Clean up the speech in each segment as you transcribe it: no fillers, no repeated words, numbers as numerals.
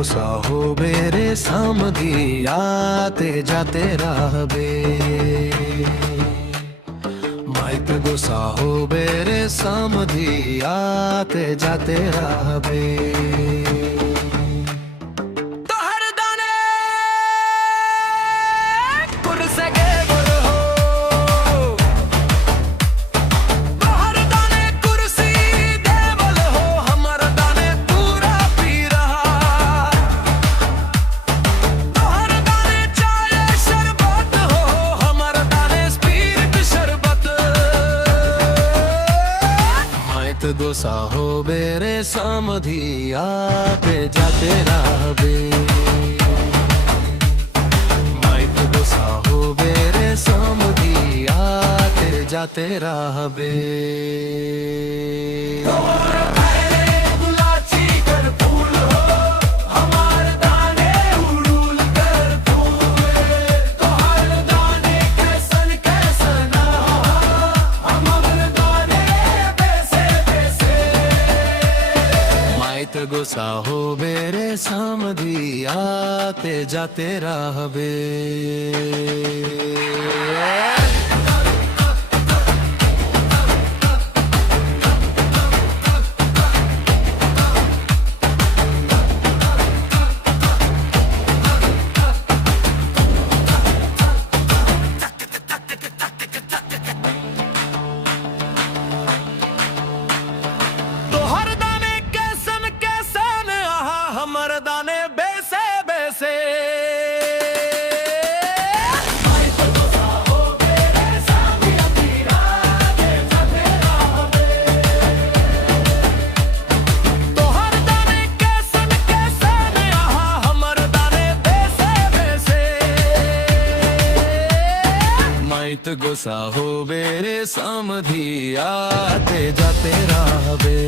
गोसा हो बेरे समधी आते जाते रहबे माइत गोसा हो बेरे समधी आते जाते रहबे गोसा हो बेरे समधी आते जाते रहबे माइत गोसा हो बेरे समधी आते जाते रहबे गोसा हो बेरे समधी आते जाते रहबे हमर दाने बेसे बेसे तोहर दाने कैसन कैसन हमर दाने बेसे बेसे माइत गोसा हो बेरे समधी आते जाते रहबे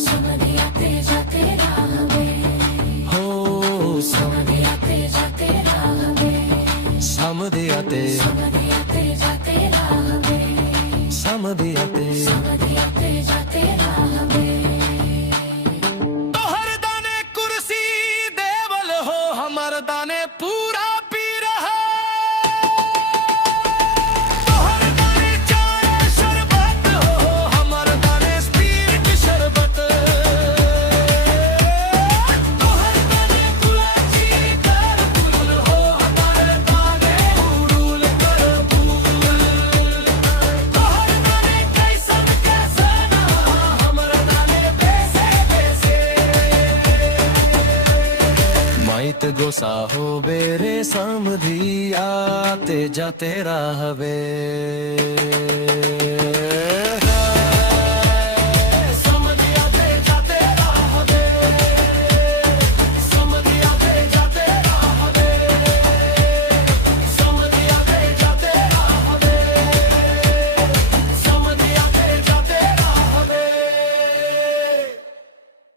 समधी आते जाते रहबे समधी आते जाते रहबे तोहर दाने कुर्सी देवल हो हमर दाने पूरा पी रहा तोहर दाने चाय शरबत हो हमर दाने स्पीड शरबत तोहर दाने गुलाची कर फूल हो हमर दाने उड़ूल कर फूल तोहर दाने कैसन कैसन हमर दाने बेसे बेसे माइत गोसा हो बेरे समधी आते जाते रहबे।